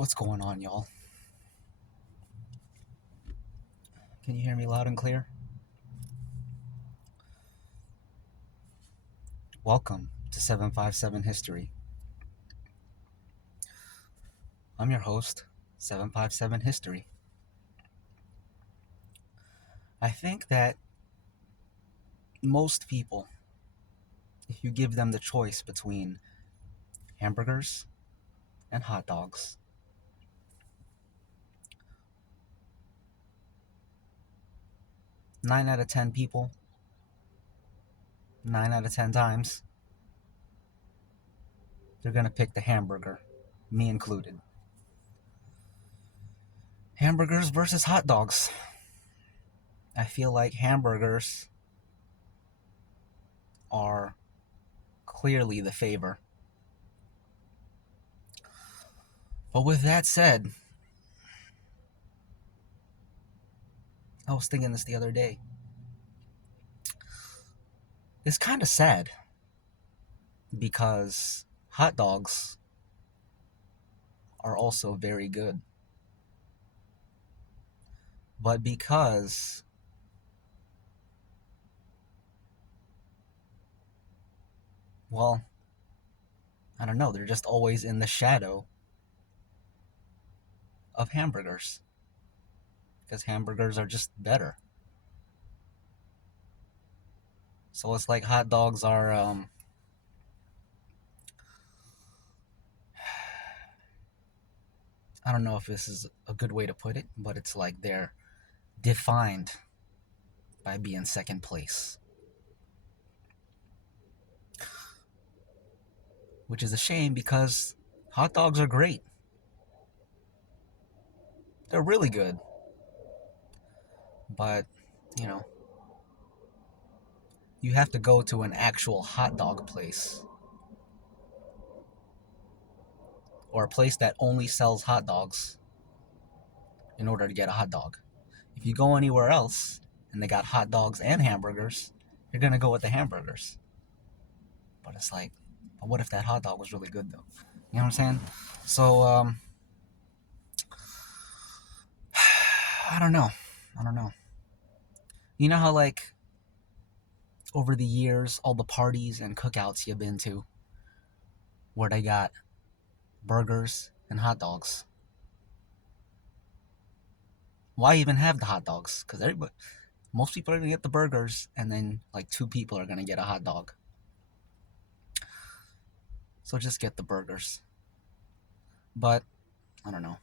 What's going on, y'all? Can you hear me loud and clear? Welcome to 757 History. I'm your host, 757 History. I think that most people, if you give them the choice between hamburgers and hot dogs, 9 out of 10 people, 9 out of 10 times, they're going to pick the hamburger, me included. Hamburgers versus hot dogs. I feel like hamburgers are clearly the favor. But with that said, I was thinking this the other day. It's kind of sad because hot dogs are also very good. But because, well, I don't know, they're just always in the shadow of hamburgers. Because hamburgers are just better. So it's like hot dogs are, I don't know if this is a good way to put it, but it's like they're defined by being second place. Which is a shame because hot dogs are great. They're really good. But, you know, you have to go to an actual hot dog place. Or a place that only sells hot dogs in order to get a hot dog. If you go anywhere else and they got hot dogs and hamburgers, you're going to go with the hamburgers. But it's like, but what if that hot dog was really good though? You know what I'm saying? So, I don't know. You know how, like, over the years, all the parties and cookouts you've been to where they got burgers and hot dogs? Why even have the hot dogs? Because most people are going to get the burgers, and then, like, 2 people are going to get a hot dog. So just get the burgers. But, I don't know.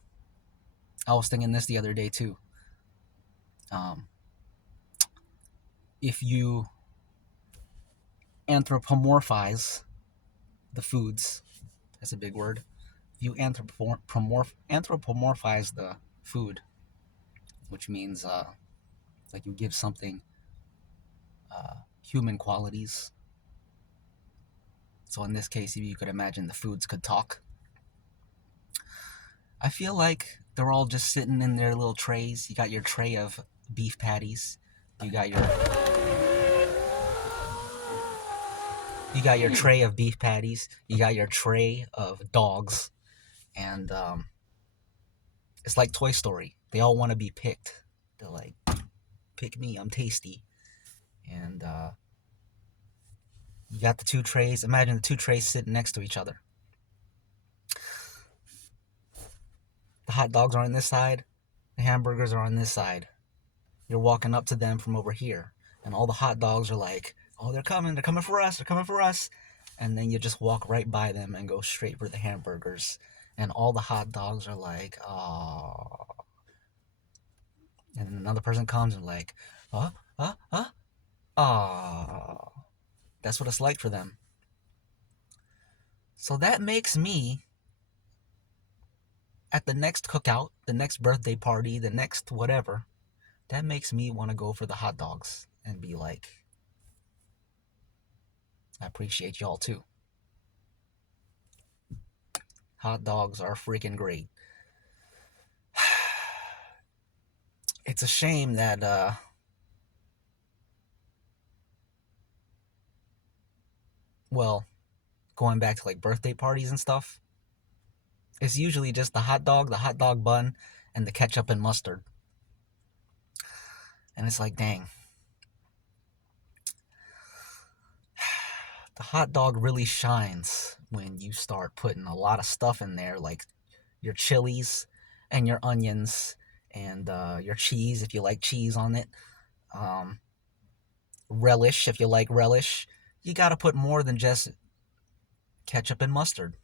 I was thinking this the other day, too. If you anthropomorphize the foods, that's a big word. If you anthropomorphize the food, which means like you give something human qualities. So in this case, if you could imagine the foods could talk. I feel like they're all just sitting in their little trays. You got your tray of beef patties. You got your tray of beef patties. You got your tray of dogs, and it's like Toy Story. They all want to be picked. They're like, pick me, I'm tasty. And you got the 2 trays. Imagine the 2 trays sitting next to each other. The hot dogs are on this side. The hamburgers are on this side. You're walking up to them from over here. And all the hot dogs are like, oh, they're coming for us. And then you just walk right by them and go straight for the hamburgers. And all the hot dogs are like, oh. And then another person comes and like, oh. That's what it's like for them. So that makes me, at the next cookout, the next birthday party, the next whatever, that makes me want to go for the hot dogs and be like, I appreciate y'all too. Hot dogs are freaking great. It's a shame that well, going back to like birthday parties and stuff, It's usually just the hot dog bun, and the ketchup and mustard. And it's like, dang, the hot dog really shines when you start putting a lot of stuff in there, like your chilies and your onions and your cheese if you like cheese on it. Um, Relish if you like relish. You got to put more than just ketchup and mustard.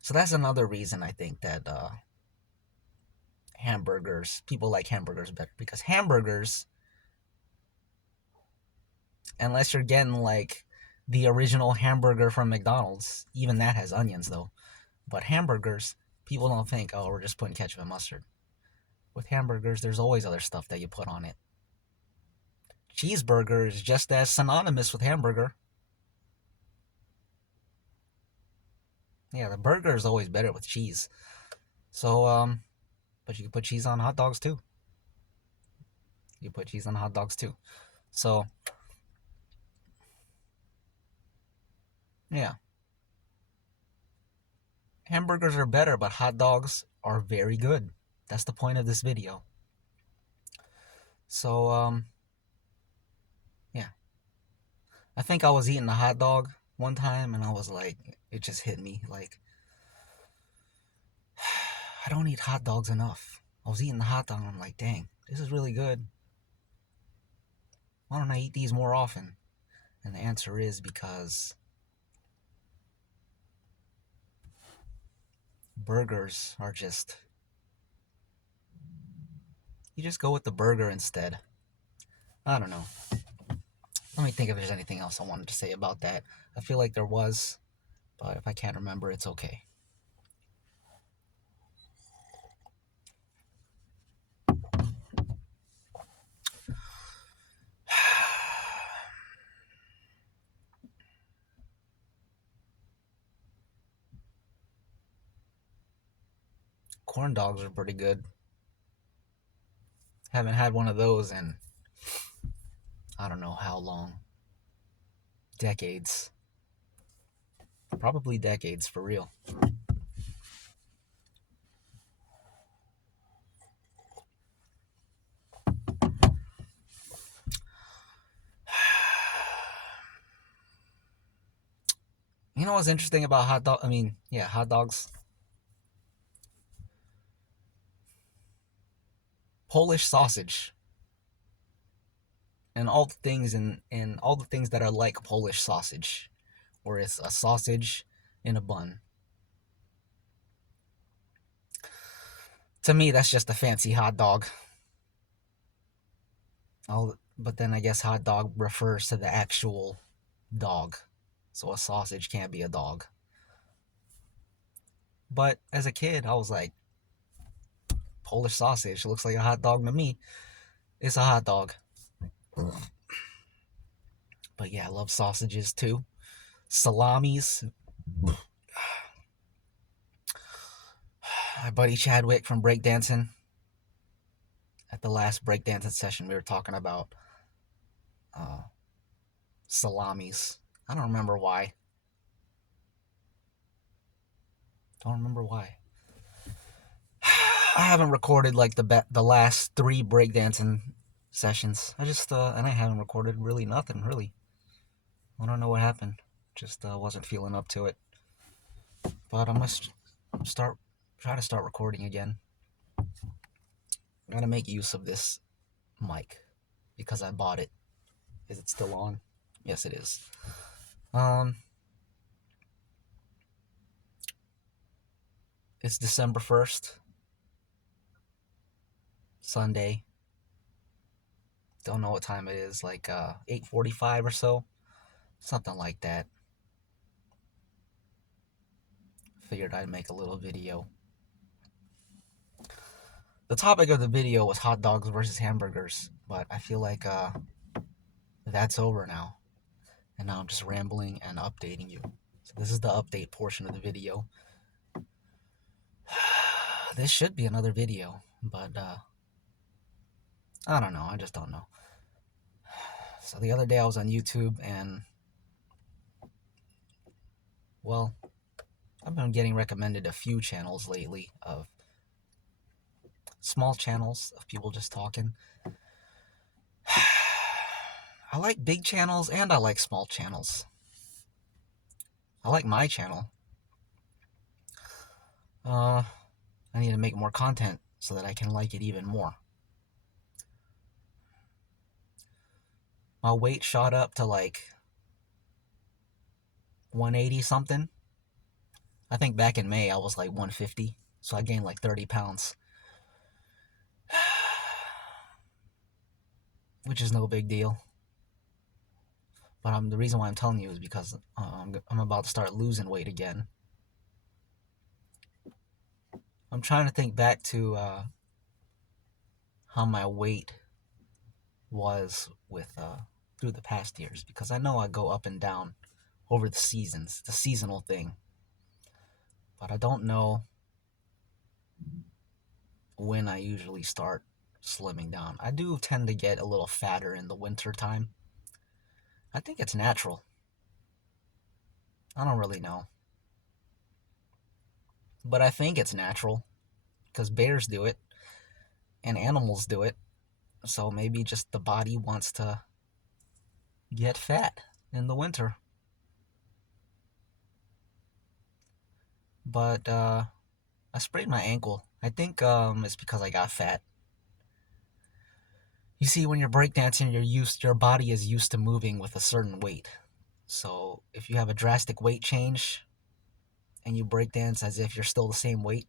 So that's another reason I think that people like hamburgers better, because hamburgers, unless you're getting like the original hamburger from McDonald's, even that has onions though. But hamburgers, people don't think, oh, we're just putting ketchup and mustard. With hamburgers, there's always other stuff that you put on it. Cheeseburger is just as synonymous with hamburger. Yeah, the burger is always better with cheese. So, but you can put cheese on hot dogs too. You put cheese on hot dogs too. So, yeah, hamburgers are better, but hot dogs are very good. That's the point of this video. So, yeah, I think I was eating a hot dog one time, and I was like, it just hit me like, I don't eat hot dogs enough. I was eating the hot dog, and I'm like, dang, this is really good. Why don't I eat these more often? And the answer is because burgers are just, you just go with the burger instead. I don't know. Let me think if there's anything else I wanted to say about that. I feel like there was, but if I can't remember, it's okay. Corn dogs are pretty good. Haven't had one of those in I don't know how long. Decades. Probably decades for real. You know what's interesting about hot dog? I mean, yeah, hot dogs. Polish sausage and all the things and all the things that are like Polish sausage, where it's a sausage in a bun. To me, that's just a fancy hot dog. But then I guess hot dog refers to the actual dog, so a sausage can't be a dog. But as a kid, I was like, Polish sausage looks like a hot dog to me. It's a hot dog. But yeah, I love sausages too. Salamis. My buddy Chadwick from breakdancing, at the last breakdancing session, we were talking about uh, salamis. I don't remember why. Don't remember why. I haven't recorded like the last 3 breakdancing sessions. And I haven't recorded really nothing really. I don't know what happened. Just wasn't feeling up to it. But I must try to start recording again. I gotta make use of this mic because I bought it. Is it still on? Yes, it is. It's December 1st, Sunday. Don't know what time it is, like 8:45 or so, something like that. Figured I'd make a little video. The topic of the video was hot dogs versus hamburgers, but I feel like that's over now. And now I'm just rambling and updating you. So this is the update portion of the video. This should be another video, but I don't know. I just don't know. So the other day I was on YouTube and, well, I've been getting recommended a few channels lately of small channels of people just talking. I like big channels and I like small channels. I like my channel. I need to make more content so that I can like it even more. My weight shot up to like 180 something. I think back in May I was like 150, so I gained like 30 pounds. Which is no big deal. But the reason why I'm telling you is because I'm about to start losing weight again. I'm trying to think back to how my weight was with through the past years, because I know I go up and down over the seasons, the seasonal thing. But I don't know when I usually start slimming down. I do tend to get a little fatter in the winter time. I think it's natural. I don't really know. But I think it's natural because bears do it and animals do it. So maybe just the body wants to get fat in the winter. But I sprained my ankle. I think it's because I got fat. You see, when you're breakdancing, your body is used to moving with a certain weight. So if you have a drastic weight change and you breakdance as if you're still the same weight,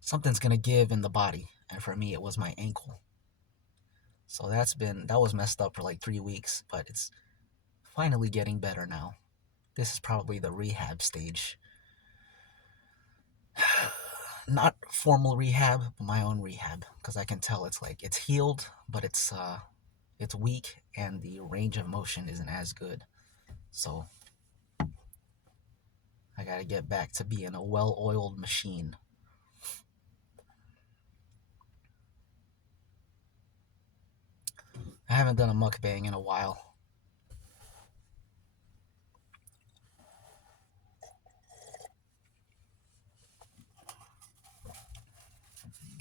something's gonna give in the body. And for me, it was my ankle. So that was messed up for like 3 weeks, but it's finally getting better now. This is probably the rehab stage. Not formal rehab, but my own rehab, because I can tell it's healed, but it's weak and the range of motion isn't as good. So I gotta get back to being a well-oiled machine. I haven't done a mukbang in a while.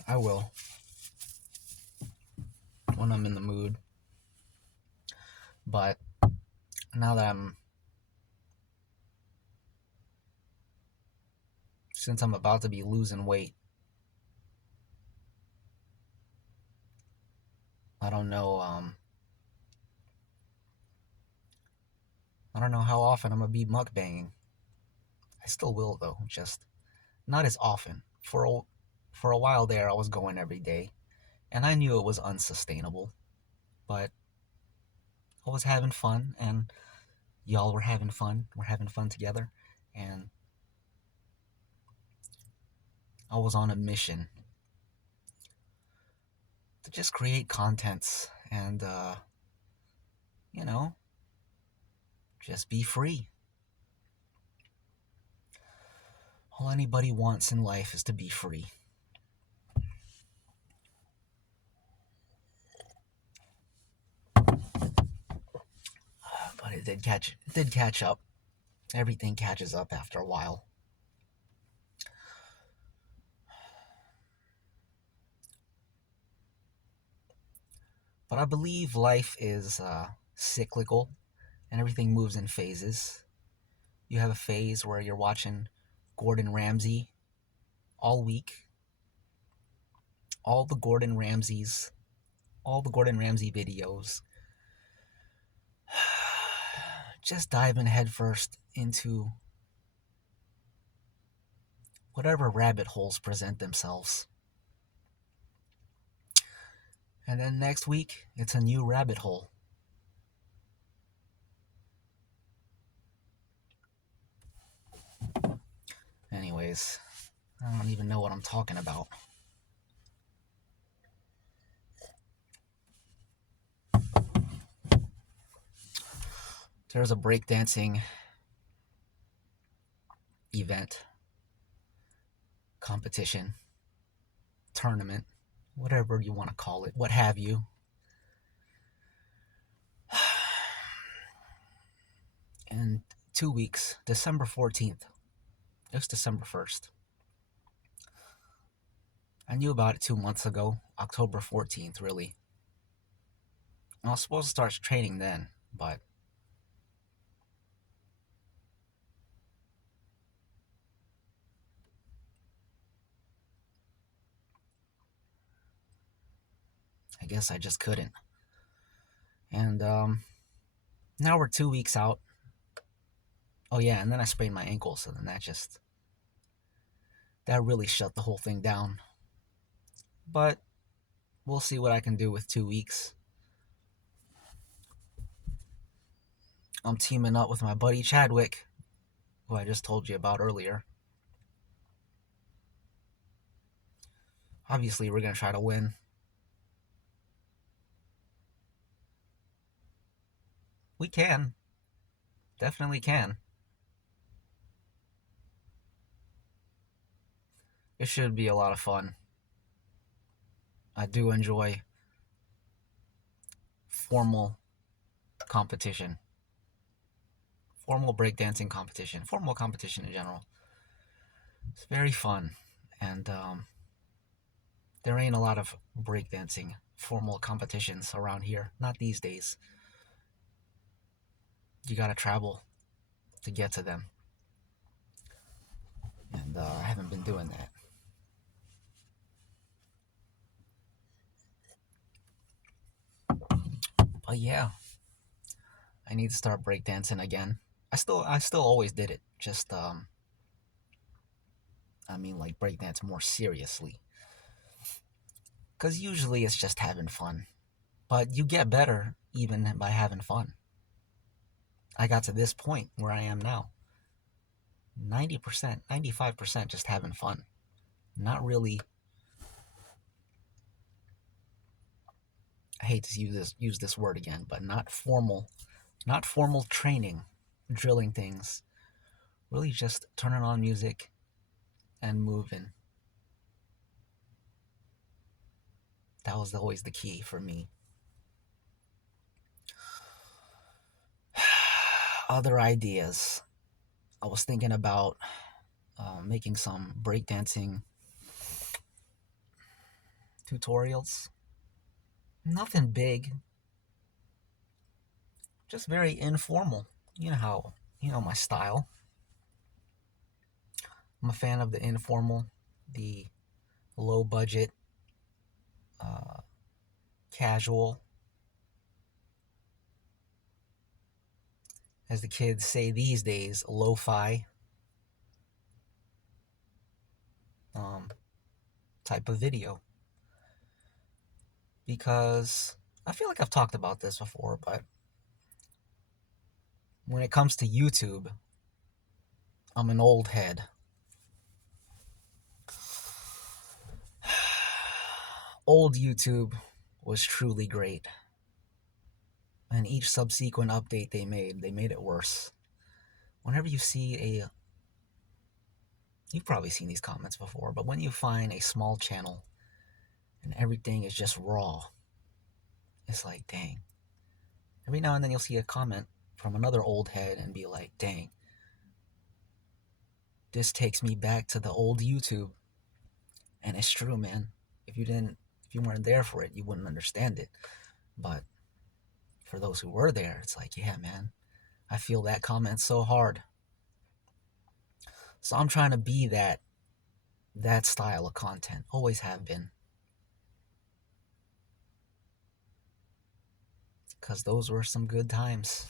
I will when I'm in the mood. But now that since I'm about to be losing weight, I don't know I don't know how often I'm gonna be mukbanging. I still will though, just not as often. For a while there, I was going every day, and I knew it was unsustainable, but I was having fun, and y'all were having fun. We're having fun together, and I was on a mission to just create contents and you know, just be free. All anybody wants in life is to be free. But it did catch up. Everything catches up after a while. But I believe life is cyclical and everything moves in phases. You have a phase where you're watching Gordon Ramsay all week. All the Gordon Ramsays, all the Gordon Ramsay videos. Just diving headfirst into whatever rabbit holes present themselves. And then next week, it's a new rabbit hole. Anyways, I don't even know what I'm talking about. There's a breakdancing event, competition, tournament, whatever you want to call it, what have you. And 2 weeks, December 14th. It was December 1st. I knew about it 2 months ago, October 14th, really. I was supposed to start training then, but I guess I just couldn't. And now we're 2 weeks out. Oh yeah, and then I sprained my ankle, so then that really shut the whole thing down. But we'll see what I can do with 2 weeks. I'm teaming up with my buddy Chadwick, who I just told you about earlier. Obviously, we're going to try to win. We can. Definitely can. It should be a lot of fun. I do enjoy formal competition, formal breakdancing competition, formal competition in general. It's very fun. And there ain't a lot of breakdancing formal competitions around here. Not these days. You gotta travel to get to them. And I haven't been doing that. But yeah, I need to start breakdancing again. I still always did it. Just like breakdance more seriously. Cause usually it's just having fun. But you get better even by having fun. I got to this point where I am now. 90%, 95% just having fun. Not really, I hate to use this word again, but not formal training, drilling things. Really just turning on music and moving. That was always the key for me. Other ideas. I was thinking about making some breakdancing tutorials. Nothing big, just very informal. My style. I'm a fan of the informal, the low budget, uh, casual, as the kids say these days, lo-fi um, type of video. Because I feel like I've talked about this before, but when it comes to YouTube, I'm an old head. Old YouTube was truly great. And each subsequent update they made it worse. Whenever you see you've probably seen these comments before, but when you find a small channel and everything is just raw, it's like, dang. Every now and then you'll see a comment from another old head and be like, dang, this takes me back to the old YouTube. And it's true, man. If you weren't there for it, you wouldn't understand it. But for those who were there, it's like, yeah, man, I feel that comment so hard. So I'm trying to be that style of content. Always have been. Because those were some good times.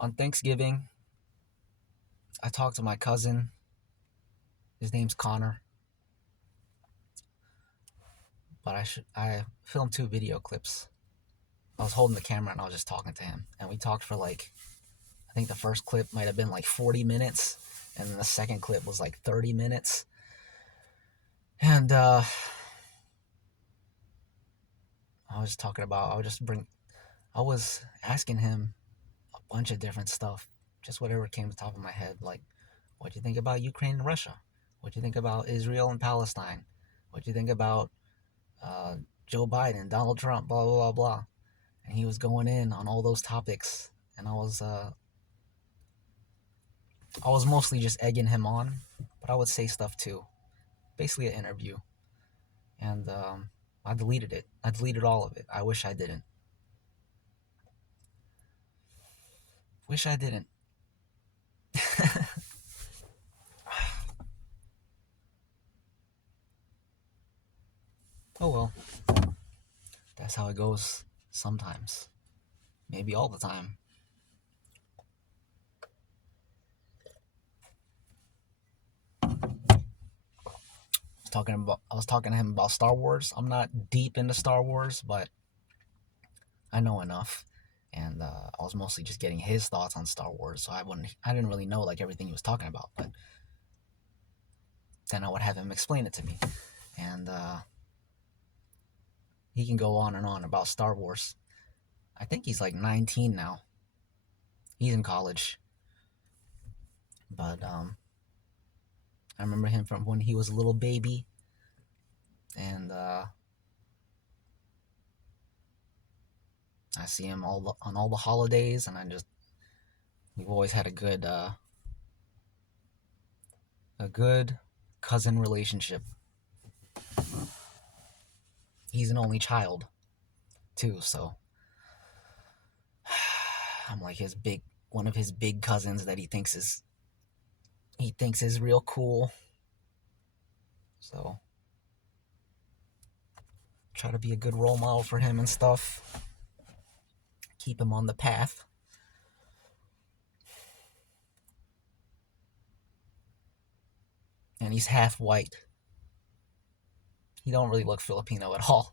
On Thanksgiving, I talked to my cousin. His name's Connor. But I filmed 2 video clips. I was holding the camera and I was just talking to him. And we talked for I think the first clip might have been 40 minutes. And then the second clip was 30 minutes. And I was talking about, I was asking him a bunch of different stuff. Just whatever came to the top of my head. What do you think about Ukraine and Russia? What do you think about Israel and Palestine? What do you think about uh, Joe Biden, Donald Trump, blah, blah, blah, blah. And he was going in on all those topics. And I was mostly just egging him on, but I would say stuff too. Basically an interview. And I deleted it. I deleted all of it. I wish I didn't. Wish I didn't. Oh well. That's how it goes sometimes. Maybe all the time. I was talking to him about Star Wars. I'm not deep into Star Wars, but I know enough. And I was mostly just getting his thoughts on Star Wars, so I didn't really know like everything he was talking about, but then I would have him explain it to me, and he can go on and on about Star Wars. I think he's like 19 now. He's in college, but I remember him from when he was a little baby, and I see him on all the holidays, and we've always had a good cousin relationship. He's an only child too, so I'm like one of his big cousins that he thinks is real cool. So try to be a good role model for him and stuff. Keep him on the path. And he's half white. He don't really look Filipino at all.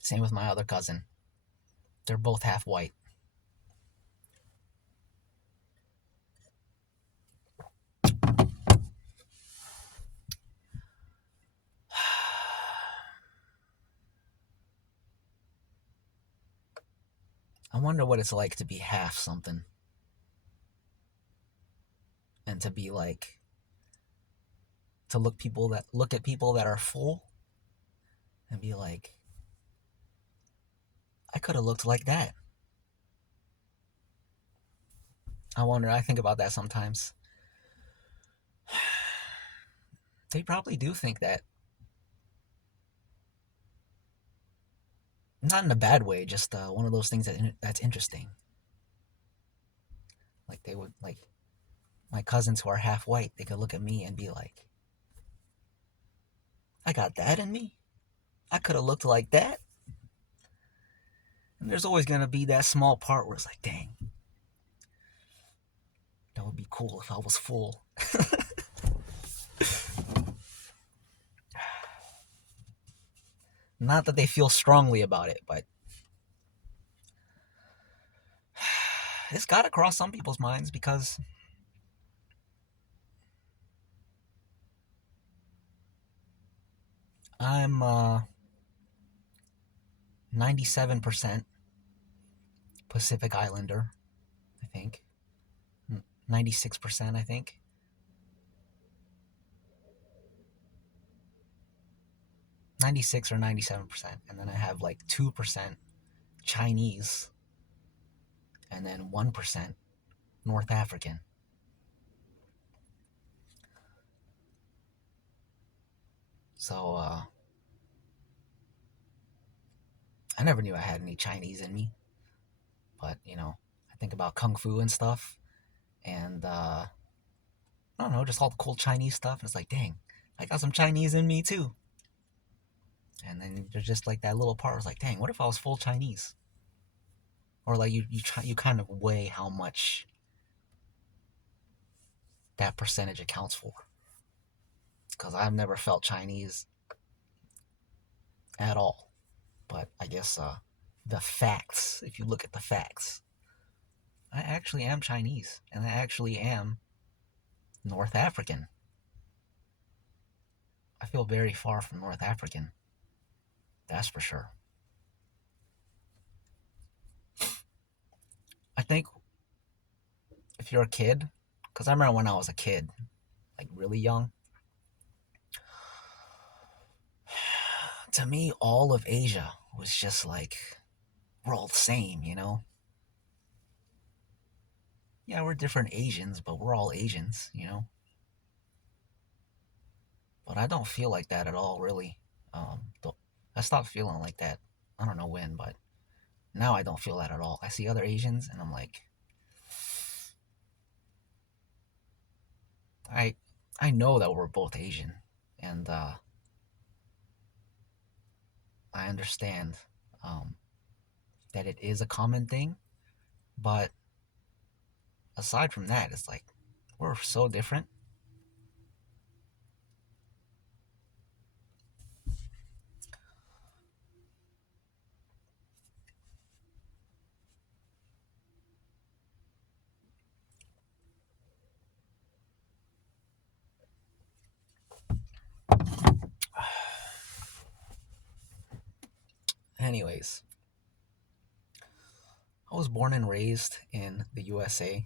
Same with my other cousin. They're both half white. I wonder what it's like to be half something. And to be like to look at people that are full and be like, I could have looked like that. I think about that sometimes. They probably do think that. Not in a bad way, just one of those things that's interesting. Like they would like my cousins who are half white, they could look at me and be like, I got that in me. I could have looked like that. And there's always gonna be that small part where it's like, dang, that would be cool if I was full. Not that they feel strongly about it, but it's gotta cross some people's minds because I'm 97% Pacific Islander, I think. 96%, I think. 96 or 97%. And then I have like 2% Chinese and then 1% North African. So I never knew I had any Chinese in me. But, I think about Kung Fu and stuff. And I don't know, just all the cool Chinese stuff. And it's like, dang, I got some Chinese in me too. And then there's just like that little part. It's like, dang, what if I was full Chinese? Or like you kind of weigh how much that percentage accounts for. Because I've never felt Chinese at all. But I guess the facts, if you look at the facts, I actually am Chinese. And I actually am North African. I feel very far from North African. That's for sure. I think if you're a kid Because I remember when I was a kid, like really young, to me, all of Asia was just like, we're all the same, you know? Yeah, we're different Asians, but we're all Asians, you know? But I don't feel like that at all, really. I stopped feeling like that. I don't know when, but now I don't feel that at all. I see other Asians, and I'm like, I, I know that we're both Asian, and I understand um, that it is a common thing. But aside from that, it's like we're so different. Anyways, I was born and raised in the USA,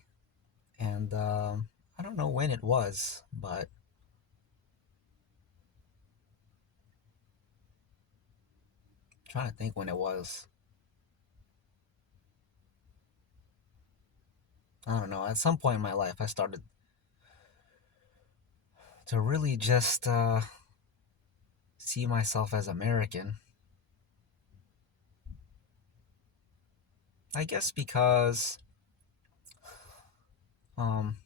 and I don't know when it was, but I'm trying to think when it was. I don't know. At some point in my life, I started to really just see myself as American. I guess because um,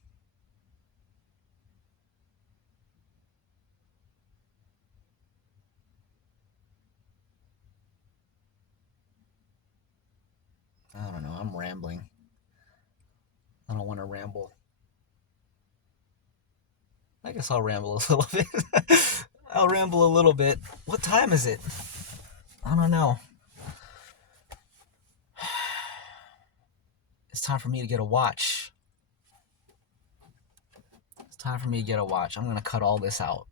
I don't know. I'm rambling. I don't want to ramble. I guess I'll ramble a little bit. I'll ramble a little bit. What time is it? I don't know. It's time for me to get a watch. It's time for me to get a watch. I'm gonna cut all this out.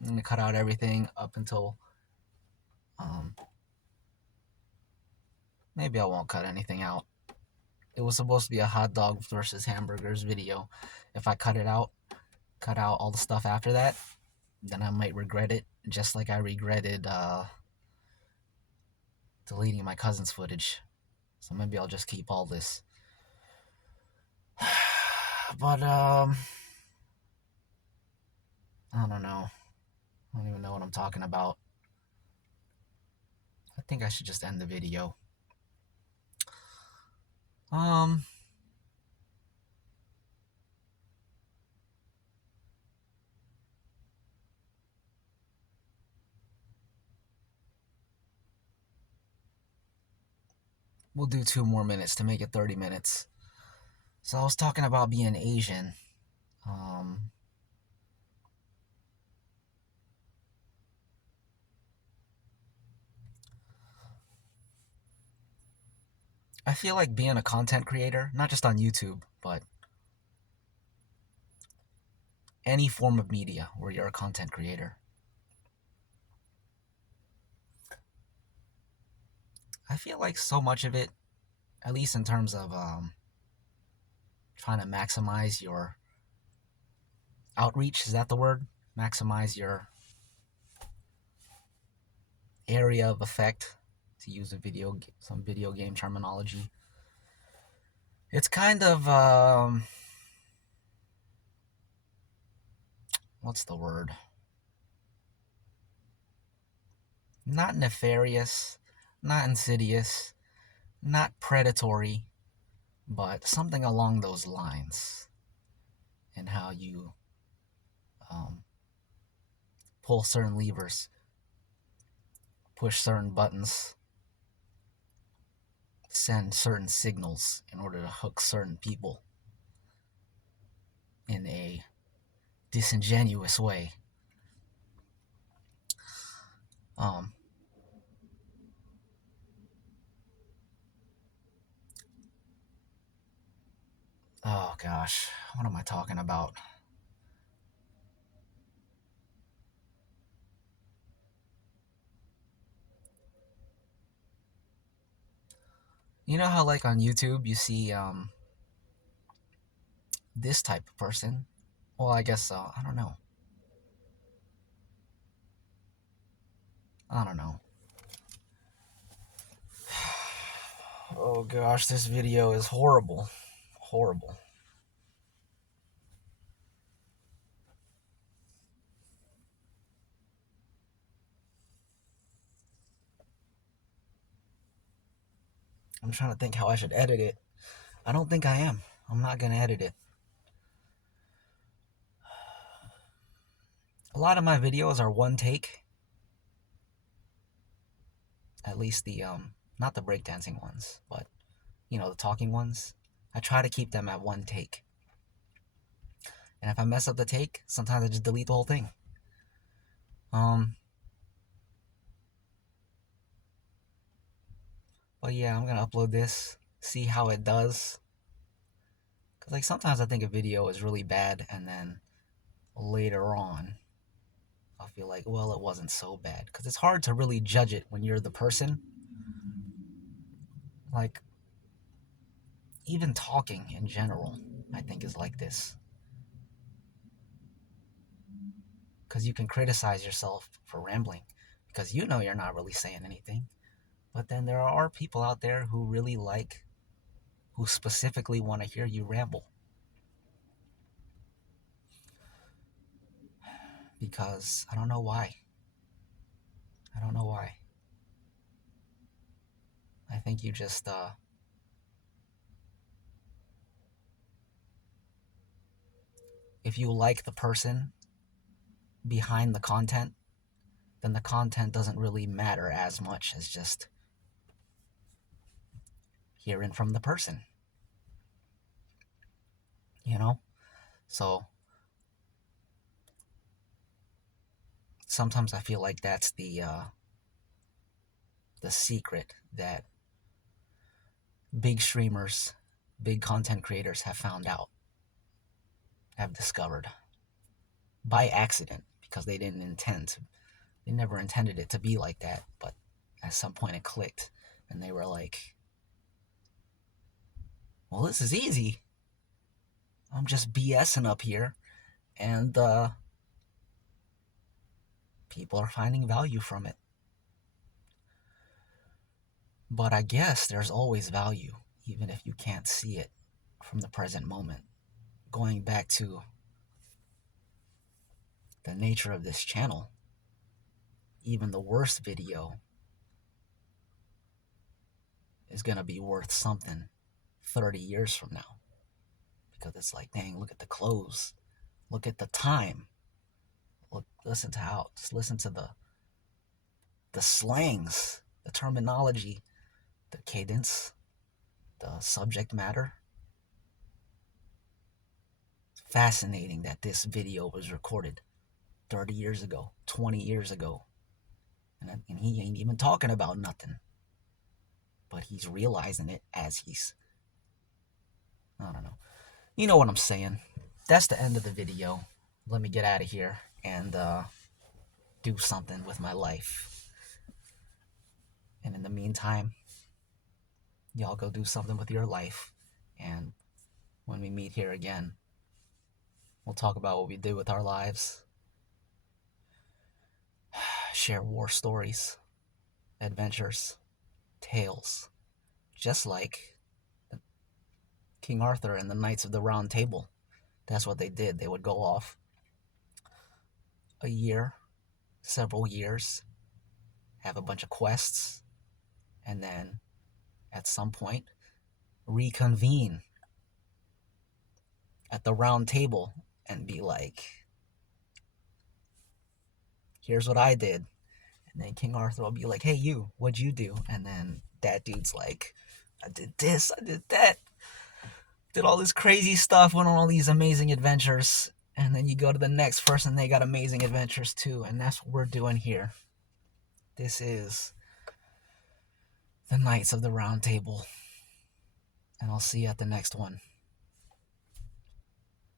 I'm gonna cut out everything up until um, maybe I won't cut anything out. It was supposed to be a hot dog versus hamburgers video. If I cut out all the stuff after that, then I might regret it, just like I regretted deleting my cousin's footage. So maybe I'll just keep all this. But I don't know. I don't even know what I'm talking about. I think I should just end the video. Um, we'll do 2 more minutes to make it 30 minutes. So I was talking about being Asian. Um, I feel like being a content creator, not just on YouTube, but any form of media where you're a content creator. I feel like so much of it, at least in terms of trying to maximize your outreach, is that the word? Maximize your area of effect, to use some video game terminology. It's kind of what's the word? Not nefarious, not insidious, not predatory, but something along those lines, and how you um, pull certain levers, push certain buttons, send certain signals in order to hook certain people in a disingenuous way. Um, oh gosh, what am I talking about? You know how like on YouTube you see this type of person. Well, I guess so. I don't know. I don't know. Oh gosh, this video is horrible. Horrible. I'm trying to think how I should edit it. I don't think I am. I'm not gonna edit it. A lot of my videos are one take. At least the not the breakdancing ones, but the talking ones. I try to keep them at one take. And if I mess up the take, sometimes I just delete the whole thing. But yeah, I'm gonna upload this, see how it does. Cause like sometimes I think a video is really bad, and then later on, I'll feel like, well, it wasn't so bad. Cause it's hard to really judge it when you're the person. Like even talking in general, I think is like this. Cause you can criticize yourself for rambling, because you're not really saying anything. But then there are people out there who really who specifically want to hear you ramble. Because I don't know why. I don't know why. I think you just, if you like the person behind the content, then the content doesn't really matter as much as just hearing from the person. You know? So sometimes I feel like that's the secret that big streamers, big content creators have found out, have discovered by accident, because they didn't intend to. They never intended it to be like that, but at some point it clicked, and they were like, well, this is easy. I'm just BSing up here, and people are finding value from it. But I guess there's always value, even if you can't see it from the present moment. Going back to the nature of this channel, even the worst video is going to be worth something 30 years from now. Because it's like, dang, look at the clothes. Look at the time. Listen to the slangs, the terminology, the cadence, the subject matter. It's fascinating that this video was recorded 30 years ago, 20 years ago. And he ain't even talking about nothing. But he's realizing it as I don't know. You know what I'm saying. That's the end of the video. Let me get out of here and do something with my life. And in the meantime, y'all go do something with your life. And when we meet here again, we'll talk about what we did with our lives. Share war stories, adventures, tales. Just like King Arthur and the Knights of the Round Table. That's what they did. They would go off a year, several years, have a bunch of quests, and then at some point reconvene at the round table and be like, here's what I did. And then King Arthur will be like, hey, you, what'd you do? And then that dude's like, I did this, I did that, did all this crazy stuff, went on all these amazing adventures. And then you go to the next person, they got amazing adventures too. And that's what we're doing here. This is the Knights of the Round Table. And I'll see you at the next one.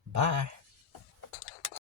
Bye.